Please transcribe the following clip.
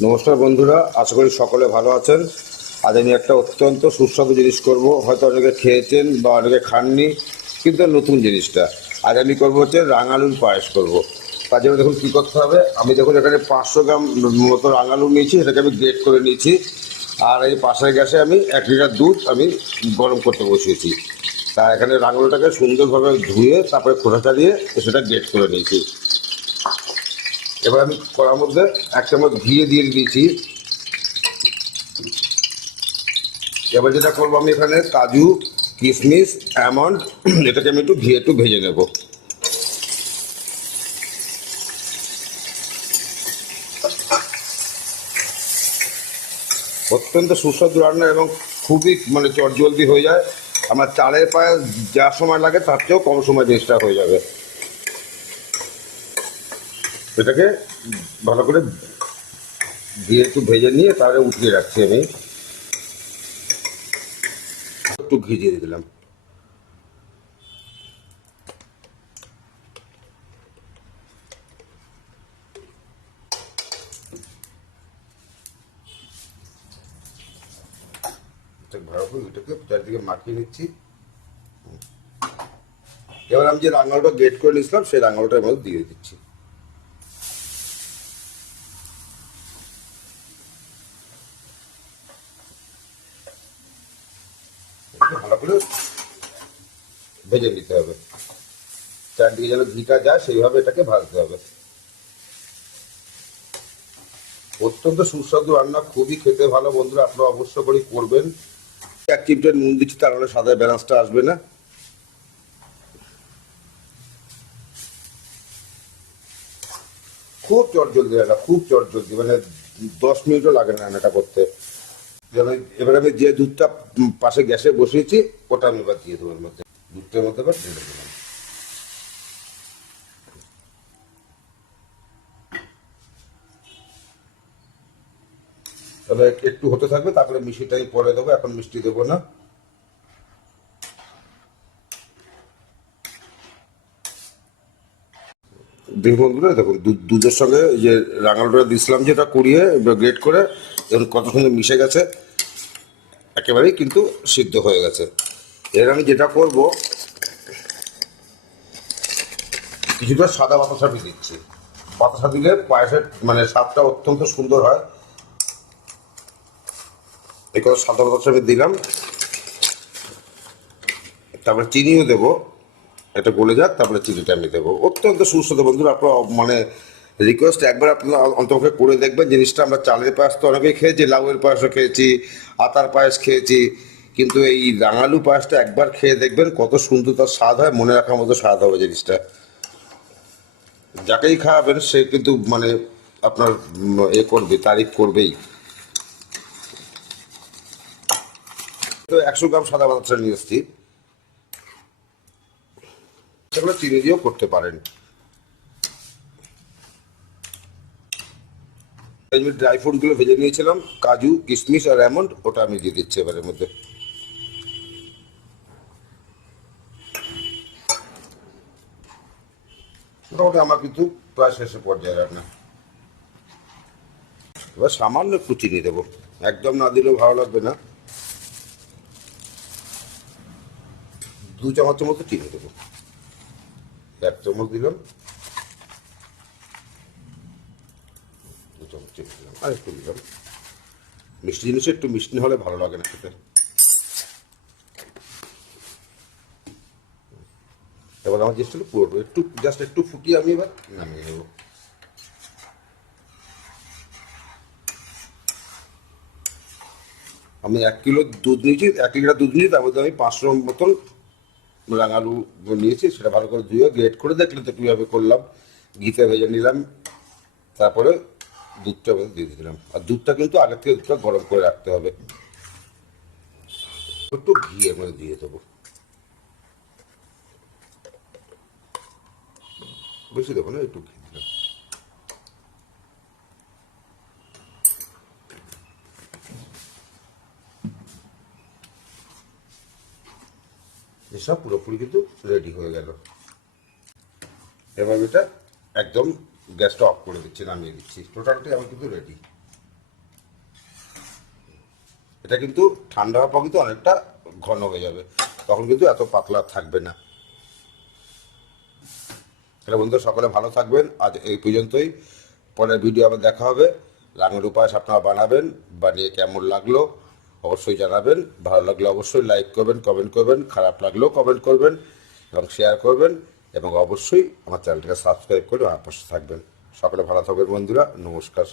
নমস্কার বন্ধুরা, আশা করি সকলে ভালো আছেন। আজ আমি একটা অত্যন্ত সুস্বাদু জিনিস করব। হয়তো অনেকে খেয়েছেন বা অনেকে খাননি, কিন্তু নতুন জিনিসটা আজ আমি করবো হচ্ছে রাঙালুর পায়েস করব। তার জন্য দেখুন কী করতে হবে। আমি দেখুন এখানে 500 গ্রাম মতো রাঙালু নিয়েছি, সেটাকে আমি গ্রেট করে নিয়েছি। আর এই পাশের গ্যাসে আমি 1 লিটার দুধ আমি গরম করতে বসিয়েছি। তা এখানে রাঙালুটাকে সুন্দরভাবে ধুয়ে তারপরে খোসা ছাড়িয়ে সেটা গ্রেট করে নিয়েছি। এবার আমি কড়ার মধ্যে 1 চামচ ঘি দিয়ে দিয়েছি। এবার যেটা করবো, আমি এখানে কাজু, কিশমিশ, আমন্ড এটাকে আমি একটু ঘিয়ে একটু ভেজে নেব। অত্যন্ত সুস্বাদু রান্না এবং খুবই চটজলদি হয়ে যায়। আমার চালের পায়েস যা সময় লাগে তার চেয়েও কম সময় জিনিসটা হয়ে যাবে। এটাকে ভালো করে ঘিয়ে একটু ভেজে নিয়ে তাহলে উঠিয়ে রাখছি। আমি একটু ঘি দিয়ে দিলাম। ভালো করে এটাকে চারিদিকে মাখিয়ে নিচ্ছি। এবার আমি যে রাঙালটা গ্রেট করে নিয়েছিলাম সেই রাঙালটার মধ্যে দিয়ে দিচ্ছি। ভালো করে ভেজে নিতে হবে, চারদিকে যেন ঘিটা যায় সেইভাবে এটাকে ভাজতে হবে। অত্যন্ত সুস্বাদু রান্না, খুবই খেতে ভালো। বন্ধুরা আপনারা অবশ্য করে করবেন। 1 চিমটে নুন দিচ্ছি, তাহলে সাদা ব্যালেন্সটা আসবে না। খুব চটজলদি রান্না, খুব চটজলদি, 10 মিনিটও লাগে না রান্নাটা করতে। এবার আমি যে দুধটা পাশে গ্যাসে বসিয়েছি ওটা আমি এবার দিয়ে দেবো এর মধ্যে। দুধটার মধ্যে এবার ঢেলে দিলাম। তবে একটু হতে থাকবে, তারপরে মিষ্টিটা আমি পরে দেবো, এখন মিষ্টি দেবো না। দেখুন বন্ধুরা, দেখুন দুধের সঙ্গে যে রাঙালটা দিয়েছিলাম যেটা কুড়িয়ে গ্রেট করে, দেখুন কত সুন্দর মিশে গেছে, একেবারেই কিন্তু সিদ্ধ হয়ে গেছে। এর আমি যেটা করব, কিছুটা সাদা বাতাসা আমি দিচ্ছি। বাতাসা দিলে পায়েসের স্বাদটা অত্যন্ত সুন্দর হয়। এই কথা সাদা বাতাসা আমি দিলাম। তারপরে চিনিও দেবো, এটা গলে যাক, তারপরে চিনিটা আমি দেবো। অত্যন্ত সুস্বাদু বন্ধুরা, আপনার রিকোয়েস্ট একবার আপনারা অন্তপক্ষে করে দেখবেন জিনিসটা। আমরা চালের পায়েস তো অনেকেই খেয়েছি, লাউয়ের পায়েসও খেয়েছি, আতার পায়েস খেয়েছি, কিন্তু এই রাঙালু পায়েসটা একবার খেয়ে দেখবেন কত সুন্দর তার স্বাদ হয়। মনে রাখার মতো স্বাদ হবে জিনিসটা। যাকেই খাওয়াবেন সে কিন্তু আপনার করবে, তারিফ করবেই। তো 100 গ্রাম সাদা বাতাসা নিয়ে এসেছি, সেগুলো চিনি দিয়েও করতে পারেন। আমি ড্রাই ফ্রুটগুলো ভেজে নিয়েছিলাম, কাজু, কিশমিশ আর আমন্ড, ওটা আমি দিয়ে দিচ্ছি এবারের মধ্যে। মোটামুটি আমার কিন্তু প্রায় শেষের পর্যায়ে রান্না। এবার সামান্য একটু চিনি দেবো, একদম না দিলেও ভালো লাগবে না। 2 চামচের মতো চিনি দেবো। 1 চামচ দিলাম, 2 চামচ চিনি দিলাম, আর একটু দিলাম। মিষ্টি জিনিসে একটু মিষ্টি হলে ভালো লাগে না খেতে। এবার আমার জিনিসটা পুরো একটু জাস্ট একটু ফুটিয়ে আমি এবার নামিয়ে নেবো। আমি 1 কিলো দুধ নিয়েছি, 1 লিটার দুধ নিয়েছি, তার মধ্যে আমি 500 মতন রাঙালু নিয়েছি। সেটা ভালো করে ধুয়ে গ্রেট করে, দেখলে তো কীভাবে করলাম, ঘিতে ভেজে নিলাম। তারপরে দুধটা দিয়ে দিলাম। আর দুধটা কিন্তু আগের থেকে দুধটা গরম করে রাখতে হবে। একটু ঘি এর মধ্যে দিয়ে দেবো, বেশি দেবো না, একটু ঘি দিলাম। এসব পুরোপুরি কিন্তু রেডি হয়ে গেল। এবার এটা একদম গ্যাসটা অফ করে দিচ্ছি, নামিয়ে দিচ্ছি। টোটালটাই আমার কিন্তু রেডি। এটা কিন্তু ঠান্ডা হওয়ার পর কিন্তু অনেকটা ঘন হয়ে যাবে, তখন কিন্তু এত পাতলা থাকবে না। তাহলে বন্ধুরা সকলে ভালো থাকবেন, আজ এই পর্যন্তই। পরের ভিডিও আবার দেখা হবে। রাঙালুর পায়েস আপনারা বানাবেন, বানিয়ে কেমন লাগলো অবশ্যই জানাবেন। ভালো লাগলে অবশ্যই লাইক করবেন, কমেন্ট করবেন, খারাপ লাগলেও কমেন্ট করবেন এবং শেয়ার করবেন, এবং অবশ্যই আমার চ্যানেলটাকে সাবস্ক্রাইব করে আমার পাশে থাকবেন। সকলে ভালো থাকবেন বন্ধুরা, নমস্কার।